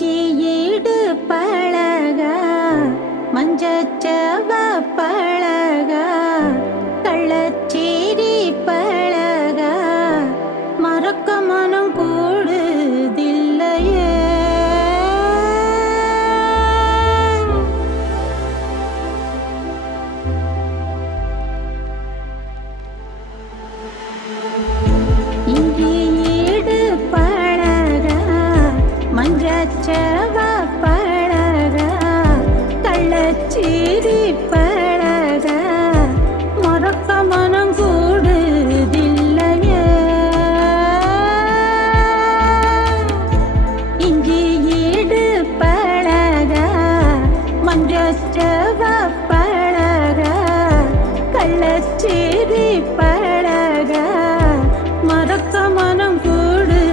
இஞ்சி ஈடு பழக மஞ்சச்சவ பழக கள்ளச்சேரி பழக மறக்க மனம் கூடுதில்லையே. இஞ்சி ஈடு பழக மஞ்சச்சவ பழக கள்ளச்சேரி பழக மறக்க மனம் கூடுதில்லையே. இஞ்சி ஈடு பழக மஞ்சச்சவ பழக கள்ளச்சேரி பழக மறக்க மனம் கூடுதில்லையே.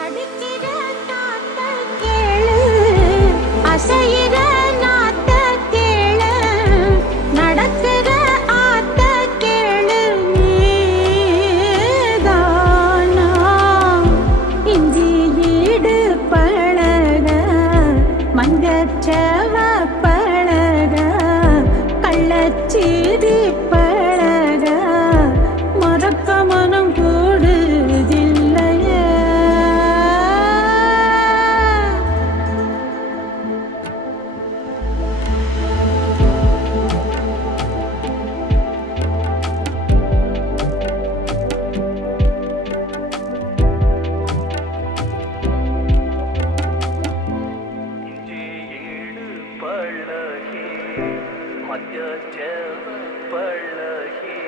அடிக்கிற நாத்த கேளு, அசைகிற நாத்த கேளு, நடக்கிற ஆத்த கேளு நீதானா. இஞ்சி ஈடு பழக மஞ்சச்சவ பழக கள்ளச்சேரி பழக மறக்க மனம் கூடுதில்லையே. இஞ்சி ஈடு பழகி மஞ்சச்செவ பழகி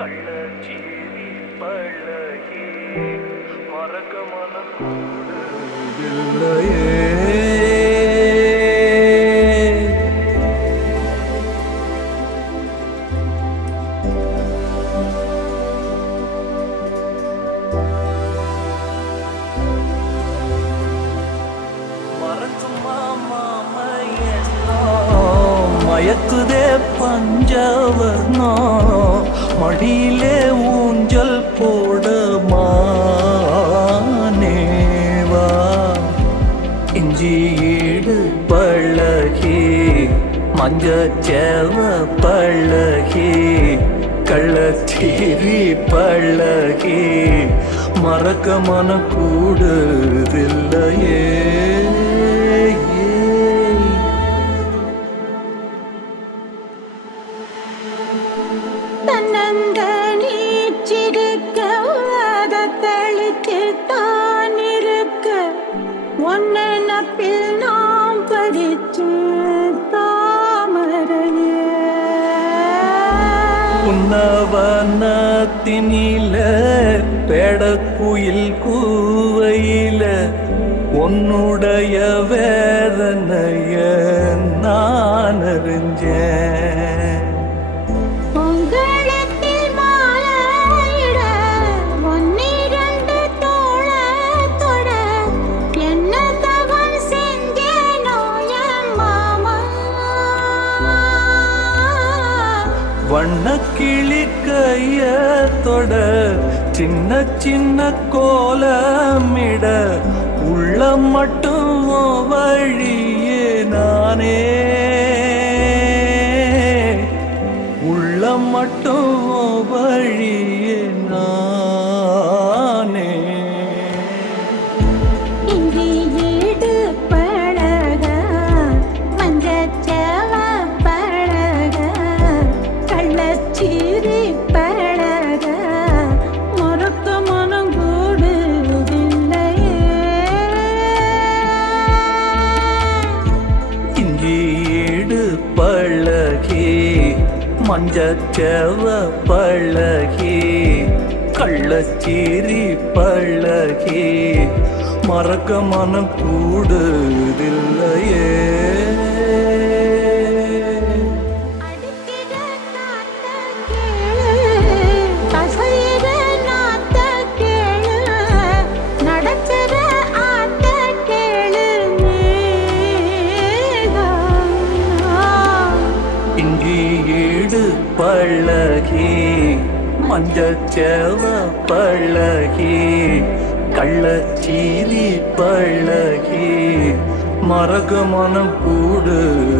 கள்ளச்சேரி பழகி மறக்க மனம் கூடுதில்லையே. மயக்குதே பஞ்சவர்ணோ மடியிலே ஊஞ்சல் போட மானேவா. இஞ்சி ஈடு பழகி மஞ்சச்செவ பழகி கள்ளச்சேரி பழகி மறக்க மனம் கூடுதில்லையே. தன்னந்த நீச்சிருக்க அதை தெளித்து தான் இருக்க ஒன்னப்பில் நாம் பறிச்சு தாமரையே. உன்னவனத்தினில பெடக்குயில் கூவையில உன்னுடைய வேதனைய நான் அறிஞ்சேன். உங்களத்தில் மாலையிட ஒன்னிரண்டு தோளத்தொட என்ன தவம் செஞ்சேனோ என் மாமா. வண்ணக்கிளி கையத்தொட சின்ன சின்ன கோலமிட உள்ள மட்டும் வழியே நானே உள்ள மட்டும் வழியே நானே. இஞ்சி ஈடு பழக மஞ்சச்சவ பழக கள்ளச்சேரி பழக மறக்க மனம் கூடுதில்லையே. இஞ்சி ஈடு பழகி மஞ்சச்செவ பழகி கள்ளச்சேரி பழகி மறக்க மனம் கூடுதில்லையே. அடிக்கிற நாத்த கேளு, அசைகிற நாத்த கேளு, நடக்கிற ஆத்த கேளு நீதானா. இஞ்சி ஈடு வீட்டு பழகி மஞ்சச்சேவ பழகி கள்ளச்சீரி பழகி மறக்க மனம் கூடுதில்லையே